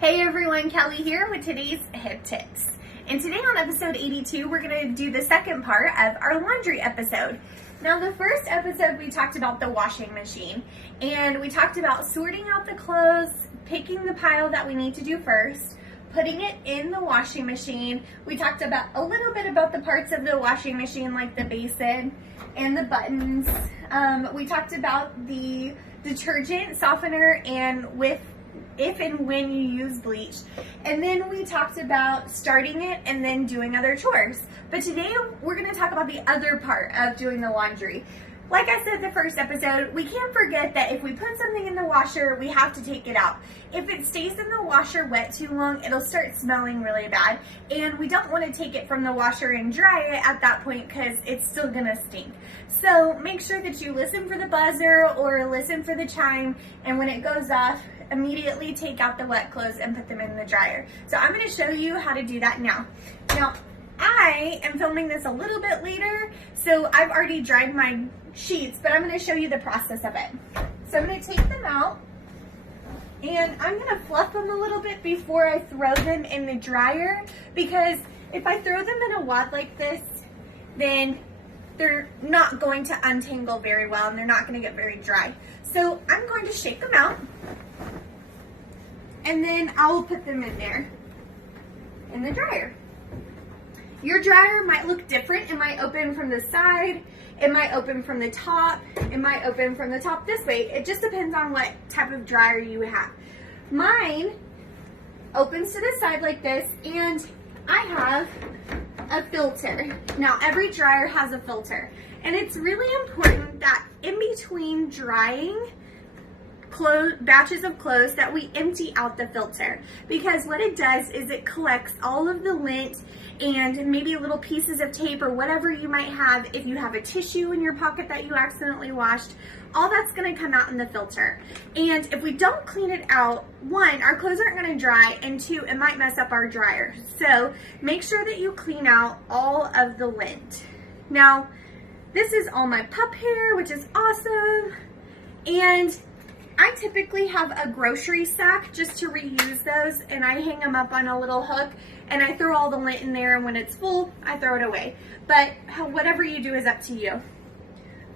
Hey everyone, Kelly here with today's hip tips. And today on episode 82, we're going to do the second part of our laundry episode. Now the first episode we talked about the washing machine, and we talked about sorting out the clothes, picking the pile that we need to do first, putting it in the washing machine. We talked about a little bit about the parts of the washing machine like the basin and the buttons. We talked about the detergent softener and if and when you use bleach. And then we talked about starting it and then doing other chores. But today we're going to talk about the other part of doing the laundry. Like I said in the first episode, we can't forget that if we put something in the washer, we have to take it out. If it stays in the washer wet too long, it'll start smelling really bad. And we don't want to take it from the washer and dry it at that point because it's still going to stink. So make sure that you listen for the buzzer or listen for the chime, and when it goes off, immediately take out the wet clothes and put them in the dryer. So I'm going to show you how to do that now. Now, I am filming this a little bit later, so I've already dried my sheets, but I'm going to show you the process of it. So I'm going to take them out, and I'm going to fluff them a little bit before I throw them in the dryer, because if I throw them in a wad like this, then they're not going to untangle very well and they're not going to get very dry. So I'm going to shake them out, and then I will put them in there in the dryer. Your dryer might look different. It might open from the side, it might open from the top, it might open from the top this way. It just depends on what type of dryer you have. Mine opens to the side like this, and I have a filter. Now every dryer has a filter, and it's really important that in between drying batches of clothes that we empty out the filter, because what it does is it collects all of the lint and maybe little pieces of tape or whatever you might have. If you have a tissue in your pocket that you accidentally washed, all that's going to come out in the filter. And if we don't clean it out, one, our clothes aren't going to dry, and two, it might mess up our dryer. So make sure that you clean out all of the lint. Now, this is all my pup hair, which is awesome. And I typically have a grocery sack just to reuse those, and I hang them up on a little hook, and I throw all the lint in there, and when it's full, I throw it away. But whatever you do is up to you.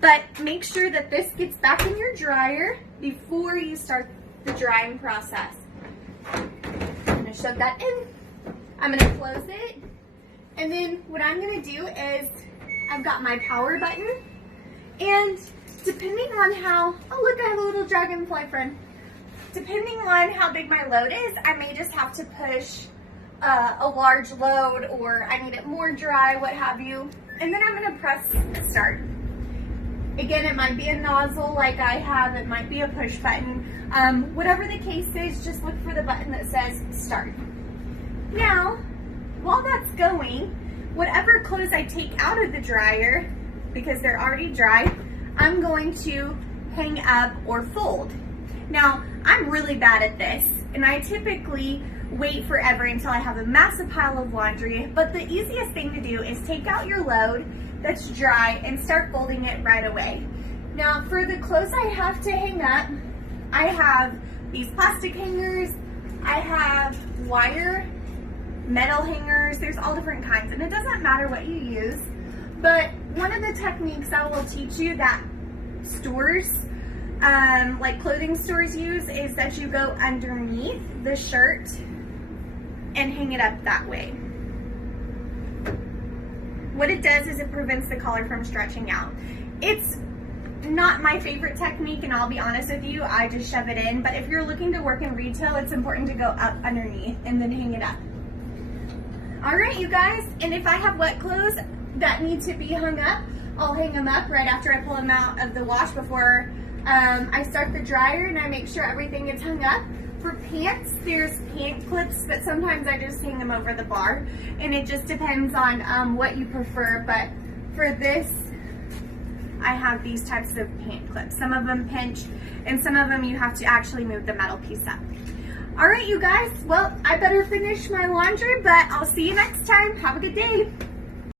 But make sure that this gets back in your dryer before you start the drying process. I'm going to shove that in. I'm going to close it. And then what I'm going to do is I've got my power button, and depending on how, oh look, I have a little dragonfly friend. Depending on how big my load is, I may just have to push a large load, or I need it more dry, what have you. And then I'm gonna press start. Again, it might be a nozzle like I have, it might be a push button. Whatever the case is, just look for the button that says start. Now, while that's going, whatever clothes I take out of the dryer, because they're already dry, I'm going to hang up or fold. Now, I'm really bad at this, and I typically wait forever until I have a massive pile of laundry, but the easiest thing to do is take out your load that's dry and start folding it right away. Now, for the clothes I have to hang up, I have these plastic hangers, I have wire, metal hangers, there's all different kinds, and it doesn't matter what you use. But one of the techniques I will teach you that stores, like clothing stores use, is that you go underneath the shirt and hang it up that way. What it does is it prevents the collar from stretching out. It's not my favorite technique, and I'll be honest with you, I just shove it in. But if you're looking to work in retail, it's important to go up underneath and then hang it up. All right, you guys, and if I have wet clothes that need to be hung up, I'll hang them up right after I pull them out of the wash before I start the dryer, and I make sure everything is hung up. For pants, there's pant clips, but sometimes I just hang them over the bar, and it just depends on what you prefer. But for this, I have these types of pant clips. Some of them pinch, and some of them you have to actually move the metal piece up. All right, you guys, well, I better finish my laundry, but I'll see you next time. Have a good day.